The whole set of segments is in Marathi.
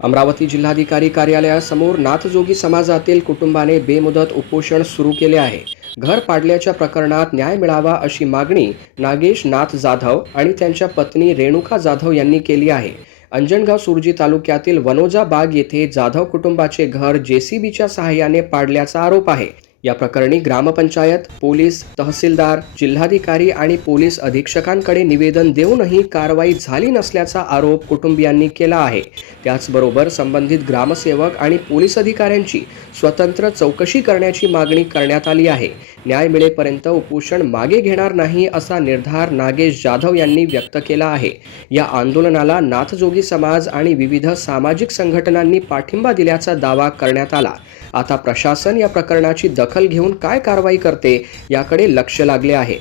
अमरावती जिल्हाधिकारी कार्यालयासमोर नाथजोगी समाजातील कुटुंबाने बेमुदत उपोषण सुरू केले आहे। घर पाडल्याच्या प्रकरणात न्याय मिळावा अशी मागणी नागेश नाथ जाधव आणि त्यांच्या पत्नी रेणुका जाधव यांनी केली आहे। अंजनगाव सुरजी तालुक्यातील वनोजा बाग येथे जाधव कुटुंबाचे घर जेसीबीच्या सहाय्याने पाडल्याचा आरोप आहे। या प्रकरणी ग्रामपंचायत, पोलीस, तहसीलदार, जिल्हाधिकारी आणि पोलीस अधीक्षकांकडे निवेदन देऊनही कारवाई झाली नसल्याचा आरोप कुटुंबियांनी केला आहे। त्याचबरोबर संबंधित ग्रामसेवक आणि पोलीस अधिकाऱ्यांची स्वतंत्र चौकशी करण्याची मागणी करण्यात आली आहे। न्याय मिळेपर्यंत उपोषण मागे घेणार नाही असा निर्धार नागेश जाधव यांनी व्यक्त केला आहे। या आंदोलनाला नाथजोगी समाज आणि विविध सामाजिक संघटनांनी पाठिंबा दिल्याचा दावा करण्यात आला। आता प्रशासन या प्रकरणाची दखल घेऊन काय कारवाई करते याकडे लक्ष लागले आहे।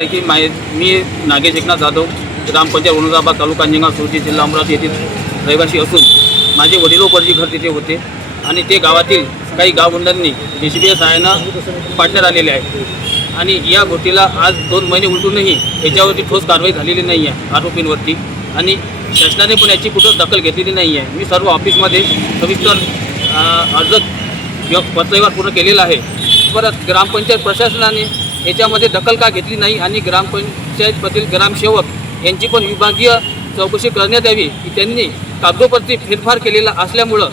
मी नागेश एकनाथ जाधव, ग्रामपंचायत वनोजाबाद, तालुका अंजनगाव सुरजी, जिल्हा अमरावती येथील रहिवासी असून माझे वडिलोपार्जित घर तिथे होते आणि ते गावातील काही गावगुंडांनी जेसीबीच्या सहाय्यानं पाडण्यात आलेले आहे। आणि या गोष्टीला आज 2 महिने उलटूनही याच्यावरती ठोस कारवाई झालेली नाही आहे आरोपींवरती, आणि शासनाने पण याची कुठंच दखल घेतलेली नाही आहे। मी सर्व ऑफिसमध्ये सविस्तर अर्ज पत्रव्यवहार पूर्ण केलेला आहे। परत ग्रामपंचायत प्रशासनाने याच्यामध्ये दखल का घेतली नाही आणि ग्रामपंचायतमधील ग्रामसेवक यांची पण विभागीय चौकशी करण्यात यावी की त्यांनी कागदोपत्री फेरफार केलेला असल्यामुळं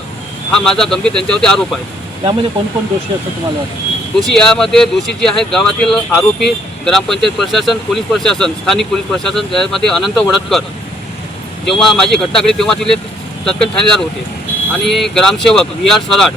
हा माझा गंभीर त्यांच्यावरती आरोप आहे। यामध्ये कोण दोषी असं तुम्हाला वाटतं? दोषी जे आहेत गावातील आरोपी, ग्रामपंचायत प्रशासन, पोलीस प्रशासन, स्थानिक पोलीस प्रशासन, यामध्ये अनंत वडतकर जेव्हा माझी घटना घडली तेव्हा तिथे तत्कालीन ठाणेदार होते, आणि ग्रामसेवक VR सराट